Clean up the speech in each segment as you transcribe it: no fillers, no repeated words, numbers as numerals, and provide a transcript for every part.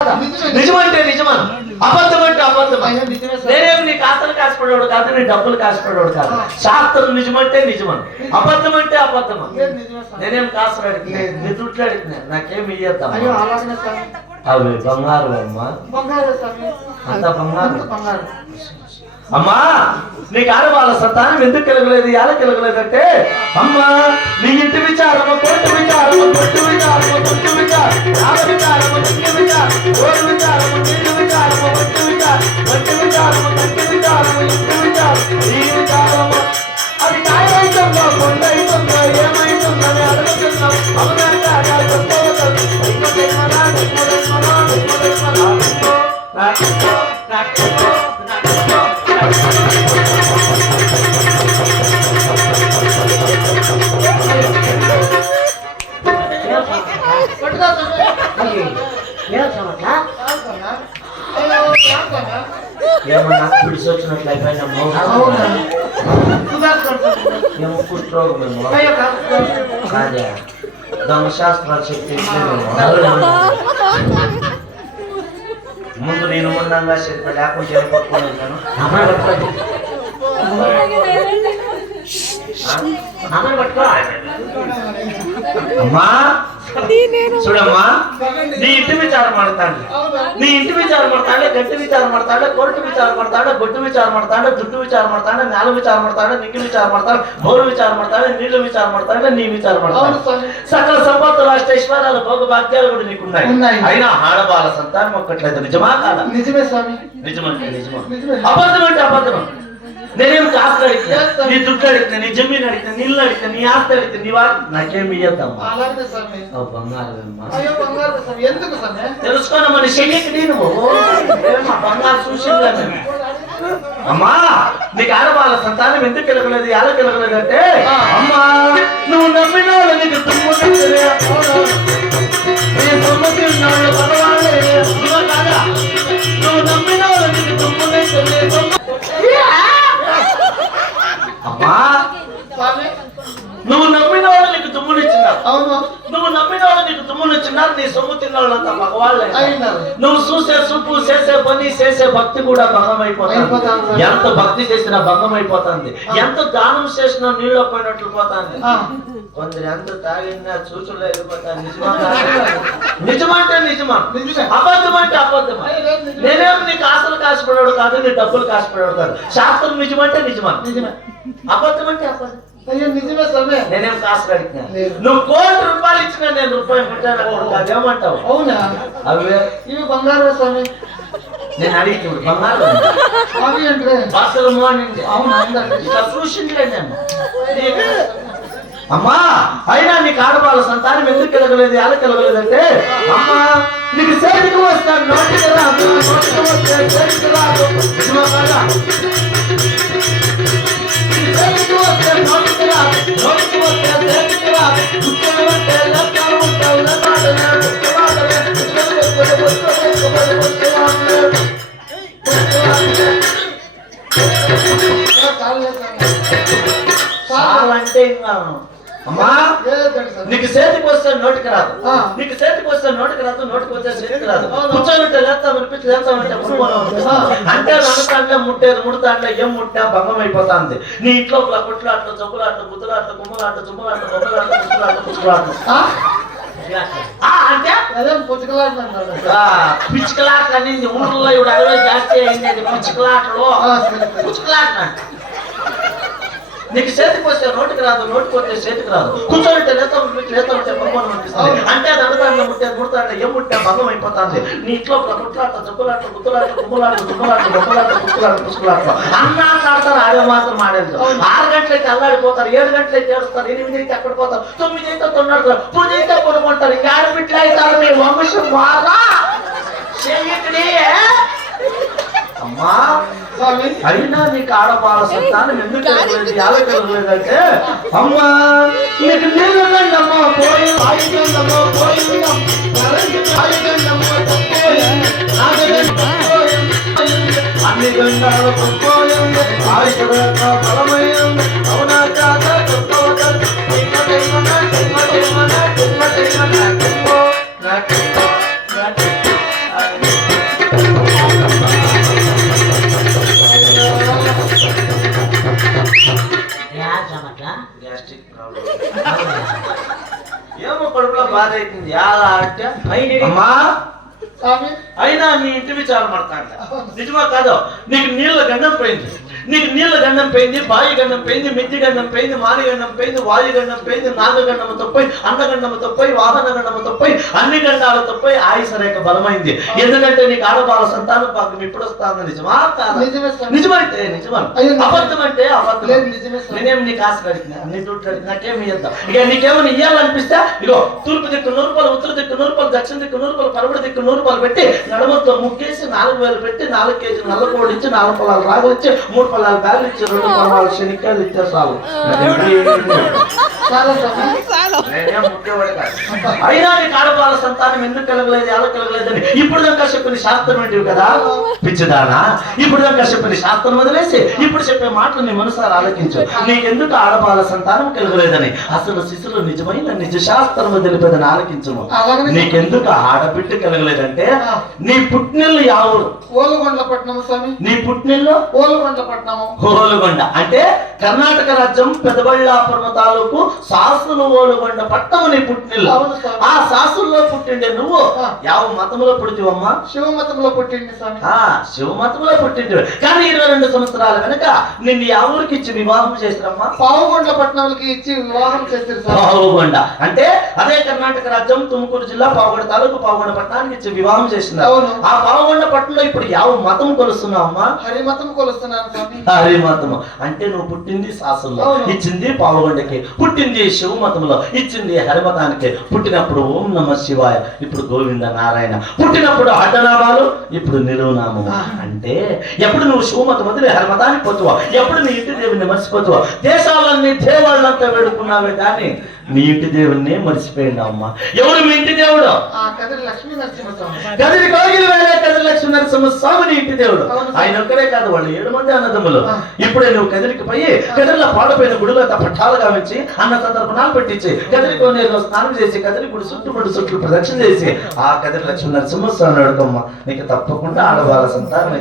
నిజమంటే నిజమా, అబద్ధం అంటే అబద్ధం. నేనేమి నీ కాతలు కాసిపడేవాడు కాదు, నీ డబ్బులు కాసిపడేవాడు కాదు. శాస్త్రం నిజమంటే నిజమను, అబద్ధం అంటే అబద్ధమా. నేనేం కాసులు అడిగితే నీ దుడ్లు అడిగినా నాకేమి ఇయ్యద్దాం. అవి బంగారు అమ్మా, అంత బంగారు. అమ్మా నీకు ఆడవాళ్ళ సంతానం ఎందుకు కలగలేదు, ఎలా కలగలేదంటే అమ్మా నీ ఇంటి విచారము, కొట్టు విచారము, కొట్టు విచారము, కొట్టు విచారము, ఆడ విచారము, ఇంటి విచారము, ఓడి విచారము, నీటి విచారము, కొట్టు విచారము, కొట్టు విచారము, కట్టి విచారము, ఇంటి విచారము, ఈ విచారము. అది కాయమైతుందో కొండైతుందో ఏమైతుందని అడుగుతున్నాం. అవునంటే ఏమన్నా పిడిచి వచ్చినట్లు అయిపోయినాము. ఏమో కుష్ఠరోగమేమో అదే ధర్మశాస్త్రాలు చెప్తే ముందు నేను ముందంగా చెప్పి లేకుంటే ఏం పట్టుకొని ఉంటాను. అమ్మా చూడమ్మా, నీ ఇంటి విచారం పడతాడు, నీ ఇంటి విచారం పడతాడే, గట్టి విచారం పడతాడే, కొరటు విచారం పడతాడే, బొట్టు విచారం పడతాడే, జుట్టు విచారం పడతాడే, నేల విచారం పడతాడే, నిగ్గు విచారం పడతాడు, బోరు విచారం పడతాడే, నీళ్లు విచారం పడతాడే, నీ విచారం పడతాడు. సకల సంపత్తులు అష్టైశ్వర్యాలు భోగ భాగ్యాలు కూడా నీకున్నాయి. అయినా ఆడవాళ్ళ సంతానం ఒక్కట్లేదు. నిజమా కాదా? నిజమే స్వామి. నిజమంటే నిజమా, అబద్ధం అంటే అబద్ధం. నేనేం కాస్త అడిగితే నీ దుడ్డు అడిగితే, నీ జమీన్ అడిగితే, నీళ్ళు అడిగితే, నీ ఆస్తి అడిగితే, నీ వారు నాకేమి ఇయ్యద్దామా. తెలుసుకోనమ్మా, నీ శనికి నేను బంగారు చూసిందా. అమ్మా నీకు ఆడవాళ్ళ సంతానం ఎందుకు కలగలేదు, ఎలా కలగలేదు అంటే అమ్మా నువ్వు నమ్మిన వాళ్ళు నీకు తుమ్ము నువ్వు నమ్మిన వాళ్ళు నీకు తుమ్ము. అమ్మా నువ్వు నమ్మిన వాళ్ళు నీకు తుమ్ములు ఇచ్చినారు. అవును, నువ్వు నమ్మిన వాళ్ళు నీకు తుమ్ములు ఇచ్చినారు. నీ సొమ్ము తిన్న వాళ్ళంతా మగవాళ్ళే. నువ్వు చూసే చూపు, చేసే పని, చేసే భక్తి కూడా భంగం అయిపోతుంది. ఎంత భక్తి చేసినా భంగం అయిపోతుంది. ఎంత దానం చేసినా నీళ్ళు పోయినట్లు పోతుంది. కొందరు ఎంత తాగినా చూచులు వెళ్ళిపోతాను. నిజమంటే నిజమా, అబద్ధం అంటే అబద్ధమా. నేనేం నీకు ఆశలు కాసిపడాడు కాదు, నీ డబ్బులు కాసిపడాడు కాదు. శాస్త్రం నిజమంటే నిజమా, అబద్ధం అంటే అబద్ధం. నిజమే సమయ. నేనేం కాసులు అడిగినా నువ్వు ₹1,00,000 ఇచ్చినా నేను రూపాయి ముట్టాను. అదేమంటావు? అవునా? అవే ఇవి బంగారు స్వామి. నేను అడిగి బంగారు బస్సులు మోనండి. అవునా? ఇట్లా చూసిండే నేను. అమ్మా అయినా నీకు ఆడవాళ్ళ సంతానం ఎందుకు కలగలేదు, ఎలా కలగలేదంటే అమ్మా నీకు చేతికి వస్తాను, నోటికి రాదు, నోటికి వస్తే చేతికి రాదు. చేతికి వస్తే నోటికి రాదు, నోటికి వస్తే చేతికి రాదు. గుర్తులంటే లెక్కలు ఉంటావు, అంటే ఇంకా అమ్మా నీకు చేతికి వస్తే నోటికి రాదు, నీకు చేతికి వస్తే నోటికి రాదు, నోటికి వస్తే చేతికి రాదు. కూర్చోబెట్టే లేస్తాం అనిపించి లేస్తాం అంటే నడుతాంటే ముట్టేది, ముడతాంటే ఏం ముట్టా భంగం అయిపోతుంది. నీ ఇంట్లో కొట్లాట్లు, చొప్పులాట్లు, బుద్ధులాట్లు, గుమ్మలాట్లు, చుమ్మలాట్లు, బొమ్మలాట్లు, పుచ్చులాట్లు, పుచ్చులాట్లు అంటే పిచ్చుకలాట్లు అనేది ఊళ్ళో ఇప్పుడు అరవై జాస్తి అయింది. పిచ్చుకలాట్లు పుచ్చుకలాట్లు అంటే నీకు చేతికి వస్తే నోటికి రాదు, నోటికి వస్తే చేతికి రాదు. కూర్చోబెట్టే లేత ఉంటే పనుకోవడం అనిపిస్తుంది. అంటే అది అనుదాన్ని ముట్టే ముడతాంటే ఏం ముట్టే భంగం అయిపోతుంది. నీ ఇంట్లో కుట్లాట, చెప్పులాట, గుద్దులాట, గుమ్మలాట, గుమ్మలాట, బొమ్మలాట, కుక్కులాట, పుసుకులాట అన్నాళ్ళు ఆడతారు. ఆడే మాత్రం ఆడేది. 6 గంటలైతే అల్లాడిపోతారు, 7 గంటలైతే ఏడుస్తారు, 8 ఎక్కడ పోతారు, 9 అయితే తొన్నాడుతారు, 10 అయితే కొనుక్కుంటారు. ఇంకా ఆడబిడ్డలు అవుతారు. మీ వంశం బాగా చెయ్యకడి. అమ్మా అయినా నీకు ఆడవాళ్ళ సంతానం ఎందుకు కలగలేదు, ఎలా కలగలేదంటే అమ్మా నీకు నీళ్ళు గండమ్మో పోయి, ఆయి గండమ్మో పోయి, ఆయి గండమ్మో తక్కువ, అన్ని గండాలు తక్కువైంది, ఆయుష బలమైంది. అవునా కాదా? గ్యాస్ట్రిక్ ప్రాబ్లం ఏమో కడుపులో బాధ అవుతుంది ఎలా అంటే అమ్మా అయినా నీ ఇంటి విచారం పడతాంట నిజమా కాదో నీకు నీళ్ళ గండం పోయింది నీకు నీళ్ళ గండం పోయింది బాయి గండం పోయింది మిద్ది గండం పోయింది మాని గండం పోయింది వాయు గండం పోయింది నాగగండముతో పోయి అన్నగండముతో పోయి వాహన గండముతో పోయి అన్ని గండాలతో పోయి ఆయుష రేఖ బలమైంది ఎందుకంటే నీకు ఆడబాల సంతానం పాకం ఇప్పుడు వస్తాను నిజమా కాదా నిజమైతే నిజమా అబద్ధం అంటే అబద్ధం నేనేం నీకు ఆశ అడిగినా నీ దుడ్డు అడిగినా నాకేమి ఇద్దాం ఇక నీకేమైనా ఇయ్యాలనిపిస్తే ఇగో తూర్పు దిక్కు 100 రూపాయలు ఉత్తర దిక్కు 100 రూపాయలు దక్షిణ దిక్కు 100 రూపాయలు పరమడ దిక్కు 100 రూపాయలు పెట్టి నడుమతో ముగ్గేసి 4000 పెట్టి 4 కేజీలు నల్ల కోడి ఇచ్చి 4 పొలాలు రాగులు ఇచ్చి 3 పొలాలు బ్యాగులు ఇచ్చి 2 పొలాలు శనిక్కాయలు ఇచ్చే చాలు అయినా నీకు ఆడపాల సంతానం ఎందుకు కలగలేదు ఎలా కలగలేదని ఇప్పుడు దాకా చెప్పిన శాస్త్రం ఏంటివి కదా పిచ్చిదానా ఇప్పుడు దాకా చెప్పిన శాస్త్రం వదిలేసి ఇప్పుడు చెప్పే మాటలు నీ మనసారా ఆలకించు నీకెందుకు ఆడపాల సంతానం కలగలేదని అసలు శిశులు నిజమైన నిజ శాస్త్రం తెలిపేదని ఆలకించము నీకెందుకు ఆడబిడ్డ కలగలేదంటే నీ పుట్టినెల్లు యావూరు ఓలుగొండపట్నం స్వామి నీ పుట్టినెల్లు ఓలుగొండపట్నము ఓలుగొండ అంటే కర్ణాటక రాజ్యం పెదబళ్ళాపురం తాలూకు సాసులు ఓలుగొండ పట్టము నీ పుట్టినెల్లు ఆ సాసుల్లో పుట్టిండే నువ్వు యావ మతంలో పుడితివమ్మా శివ మతంలో పుట్టింది స్వామి శివ మతంలో పుట్టింది కానీ 22 సంవత్సరాల వెనక నిన్ను ఆ ఊరికి ఇచ్చి వివాహం చేసిరమ్మా పావుగొండ పట్టణాలకి ఇచ్చి వివాహం చేశారు పావుగొండ అంటే అదే కర్ణాటక రాజ్యం తుముకూరు జిల్లా పావుగొండ తాలూకు పావుగొండ పట్టణానికి ఇచ్చి వివాహం చేసినారు ఆ పావుగొండ పట్టణంలో ఇప్పుడు యావ మతం కొలుస్తున్నావు అమ్మా హరిమతం కొలుస్తున్నాను స్వామి హరిమతము అంటే నువ్వు పుట్టింది సాసుల్లో ఇచ్చింది పావుగొండకి పుట్టింది శివ మతంలో ఇచ్చింది హరిమతానికి పుట్టినప్పుడు ఓం నమ శివాయ ఇప్పుడు గోవింద నారాయణ పుట్టినప్పుడు అడ్డనామాలు ఇప్పుడు నిలువునామము అంటే ఎప్పుడు నువ్వు శివమతం వదిలి హరిమతానికి పోతువా ఎప్పుడు నీ ఇంటి దేవుని మర్చిపోతువా దేశాలన్నీ దేవాళ్ళంతా వేడుకున్నావే కానీ నీ ఇంటి దేవుణ్ణి మర్చిపోయింది అమ్మ ఎవరు మీ ఇంటి దేవుడు కదిరి లక్ష్మీ నరసింహస్వామి కదిరి కోగిలి వేలే కదిరి లక్ష్మీ నరసింహస్వామి నీ ఇంటి దేవుడు ఆయన ఒక్కడే కాదు వాళ్ళు 7 మంది అన్నదమ్ములు ఇప్పుడే నువ్వు కదిరికి పోయి కదిరిలో పాడపోయిన గుడిలో పట్టాలుగా వచ్చి అన్న సందర్భనాలు పెట్టించి కదిరి కోనేరులో స్నానం చేసి కదిరి గుడి చుట్టూ ప్రదక్షిణ చేసి ఆ కదిరి లక్ష్మీ నరసింహస్వామి అడుగుమ్మ నీకు తప్పకుండా ఆడవాళ్ళ సంతానం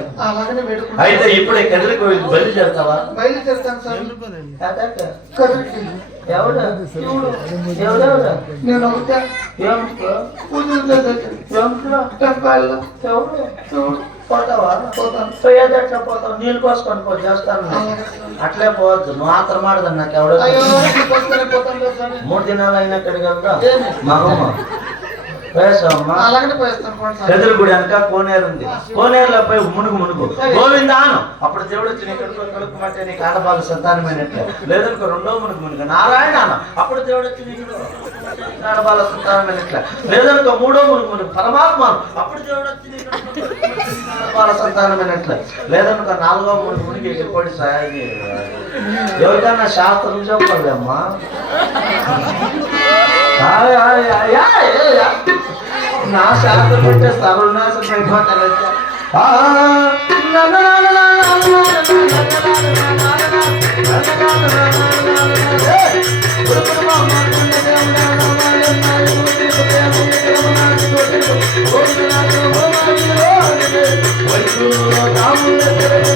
అయితే ఇప్పుడే కదిరికి బయలుదేరుతావా బయలుదేరుతాను సార్ ఎవడు ఎవడెవడు నేను పోతావా పోయేది ఎట్లా పోతావు నీళ్ళు కోసుకొని పో చేస్తాను అట్లే పోవద్దు నువ్వు ఆత్రం ఆడదు నాకు ఎవడో 3 దినాలు అయినా ఇక్కడికి వెళ్తా మగమ్మ కదిరి గుడి వెనక కోనేరు ఉంది కోనేరులో పోయి మునుగు గోవిందాను అప్పుడు దేవుడు వచ్చి కలుపుమంటే నీకు ఆడపాల సంతానమైనట్లే లేదనుకో 2వ మునుగు నారాయణ అప్పుడు దేవుడు వచ్చి నీకు ఆడపాల సంతానమైనట్లే లేదనుకో 3వ మునుగు పరమాత్మ అప్పుడు దేవుడు వచ్చి నీకు ఆడపాల సంతానమైనట్లే లేదనుకో 4వ మునుగు ఎగిరిపడి సాయి ఎవరికన్నా శాస్త్రం చెప్పలేమ్మా నా శాస్త్రం పెట్టే సర్వనాశం అయిపోతారు